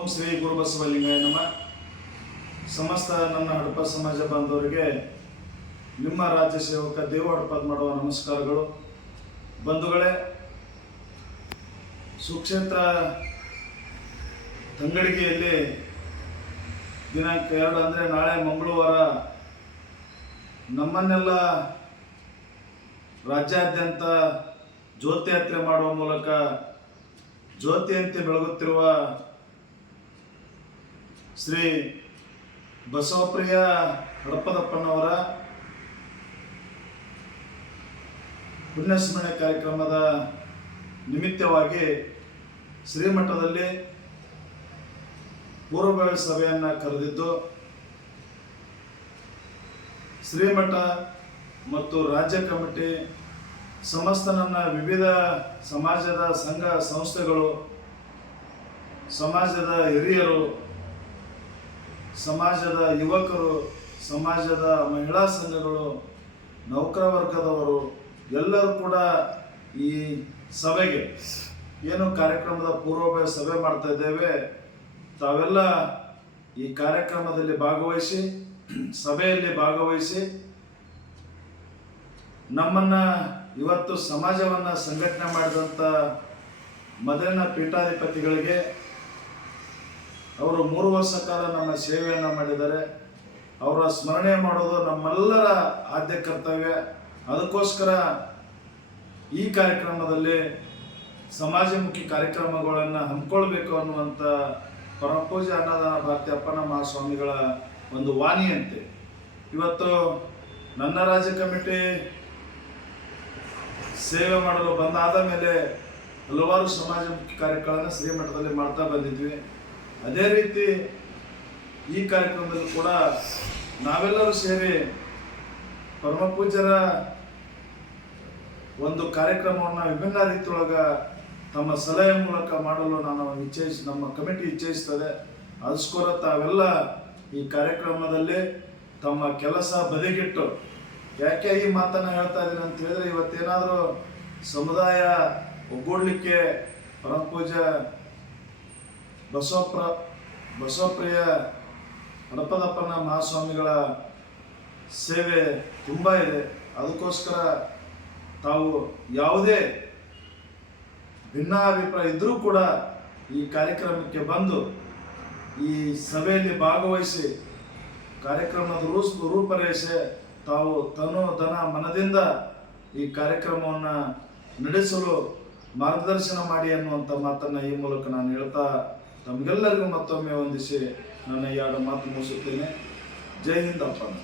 ಓಂ ಶ್ರೀ ಗುರುಬಸವಲಿಂಗಾಯ ನಮಃ. ಸಮಸ್ತ ನನ್ನ ಹಡಪ ಸಮಾಜ ಬಾಂಧವರಿಗೆ ನಿಮ್ಮ ರಾಜ್ಯ ಸೇವಕ ದೇವ ಹಡಪದ್ ಮಾಡುವ ನಮಸ್ಕಾರಗಳು. ಬಂಧುಗಳೇ, ಸುಕ್ಷೇತ್ರ ತಂಗಡಿಗೆಯಲ್ಲಿ ದಿನಾಂಕ 2 ಅಂದರೆ ನಾಳೆ ಮಂಗಳವಾರ ನಮ್ಮನ್ನೆಲ್ಲ ರಾಜ್ಯಾದ್ಯಂತ ಜ್ಯೋತಿ ಯಾತ್ರೆ ಮಾಡುವ ಮೂಲಕ ಜ್ಯೋತಿಯಂತೆ ಬೆಳಗುತ್ತಿರುವ ಶ್ರೀ ಬಸವಪ್ರಿಯ ಹಡಪದಪ್ಪನವರ ಪುಣ್ಯಸ್ಮರಣೆ ಕಾರ್ಯಕ್ರಮದ ನಿಮಿತ್ತವಾಗಿ ಶ್ರೀಮಠದಲ್ಲಿ ಪೂರ್ವಭಾವಿ ಸಭೆಯನ್ನು ಕರೆದಿದ್ದು, ಶ್ರೀಮಠ ಮತ್ತು ರಾಜ್ಯ ಕಮಿಟಿ ಸಮಸ್ತ ನನ್ನ ವಿವಿಧ ಸಮಾಜದ ಸಂಘ ಸಂಸ್ಥೆಗಳು, ಸಮಾಜದ ಹಿರಿಯರು, ಸಮಾಜದ ಯುವಕರು, ಸಮಾಜದ ಮಹಿಳಾ ಸಂಘಗಳು, ನೌಕರ ವರ್ಗದವರು ಎಲ್ಲರೂ ಕೂಡ ಈ ಸಭೆಗೆ ಏನು ಕಾರ್ಯಕ್ರಮದ ಪೂರ್ವಭಾವಿ ಸಭೆ ಮಾಡ್ತಾ ಇದ್ದೇವೆ, ತಾವೆಲ್ಲ ಈ ಕಾರ್ಯಕ್ರಮದಲ್ಲಿ ಭಾಗವಹಿಸಿ, ಸಭೆಯಲ್ಲಿ ಭಾಗವಹಿಸಿ ನಮ್ಮನ್ನು ಇವತ್ತು ಸಮಾಜವನ್ನು ಸಂಘಟನೆ ಮಾಡಿದಂಥ ಮೊದಲಿನ ಪೀಠಾಧಿಪತಿಗಳಿಗೆ, ಅವರು 3 ವರ್ಷ ಕಾಲ ನಮ್ಮ ಸೇವೆಯನ್ನು ಮಾಡಿದ್ದಾರೆ. ಅವರ ಸ್ಮರಣೆ ಮಾಡೋದು ನಮ್ಮೆಲ್ಲರ ಆದ್ಯ ಕರ್ತವ್ಯ. ಅದಕ್ಕೋಸ್ಕರ ಈ ಕಾರ್ಯಕ್ರಮದಲ್ಲಿ ಸಮಾಜಮುಖಿ ಕಾರ್ಯಕ್ರಮಗಳನ್ನು ಹಮ್ಮಿಕೊಳ್ಬೇಕು ಅನ್ನುವಂಥ ಪರಮಪೂಜ್ಯ ಅನ್ನದಾನ ಭಾರತಿ ಅಪ್ಪನ ಮಹಾಸ್ವಾಮಿಗಳ ಒಂದು ವಾಣಿಯಂತೆ ಇವತ್ತು ನನ್ನ ರಾಜ್ಯ ಕಮಿಟಿ ಸೇವೆ ಮಾಡಲು ಬಂದಾದ ಮೇಲೆ ಹಲವಾರು ಸಮಾಜಮುಖಿ ಕಾರ್ಯಕ್ರಮಗಳನ್ನು ಶ್ರೀಮಠದಲ್ಲಿ ಮಾಡ್ತಾ ಬಂದಿದ್ವಿ. ಅದೇ ರೀತಿ ಈ ಕಾರ್ಯಕ್ರಮದಲ್ಲಿ ಕೂಡ ನಾವೆಲ್ಲರೂ ಸೇರಿ ಪರಮಪೂಜ್ಯರ ಒಂದು ಕಾರ್ಯಕ್ರಮವನ್ನು ವಿಭಿನ್ನ ರೀತಿಯೊಳಗೆ ತಮ್ಮ ಸಲಹೆ ಮೂಲಕ ಮಾಡಲು ನಮ್ಮ ಕಮಿಟಿ ಇಚ್ಛಿಸ್ತದೆ. ಅದಕ್ಕೋಸ್ಕರ ತಾವೆಲ್ಲ ಈ ಕಾರ್ಯಕ್ರಮದಲ್ಲಿ ತಮ್ಮ ಕೆಲಸ ಬದಿಗಿಟ್ಟು, ಯಾಕೆ ಈ ಮಾತನ್ನು ಹೇಳ್ತಾ ಇದ್ದೀನಿ ಅಂತ ಹೇಳಿದ್ರೆ, ಇವತ್ತೇನಾದರೂ ಸಮುದಾಯ ಒಗ್ಗೂಡಲಿಕ್ಕೆ ಪರಮಪೂಜ್ಯ ಬಸವಪ್ರಿಯ ಹಡಪದಪ್ಪನ ಮಹಾಸ್ವಾಮಿಗಳ ಸೇವೆ ತುಂಬ ಇದೆ. ಅದಕ್ಕೋಸ್ಕರ ತಾವು ಯಾವುದೇ ಭಿನ್ನಾಭಿಪ್ರಾಯ ಇದ್ದರೂ ಕೂಡ ಈ ಕಾರ್ಯಕ್ರಮಕ್ಕೆ ಬಂದು ಈ ಸಭೆಯಲ್ಲಿ ಭಾಗವಹಿಸಿ ಕಾರ್ಯಕ್ರಮದ ರೂಪರೇಷೆ ತಾವು ತನು ಧನ ಮನದಿಂದ ಈ ಕಾರ್ಯಕ್ರಮವನ್ನು ನಡೆಸಲು ಮಾರ್ಗದರ್ಶನ ಮಾಡಿ ಅನ್ನುವಂಥ ಮಾತನ್ನು ಈ ಮೂಲಕ ನಾನು ಹೇಳ್ತಾ ತಮಗೆಲ್ಲರಿಗೂ ಮತ್ತೊಮ್ಮೆ ವಂದಿಸಿ ನನ್ನ 2 ಮಾತು ಮುಗಿಸುತ್ತೇನೆ. ಜೈ ಹಿಂದ್ ಅಪ್ಪನ.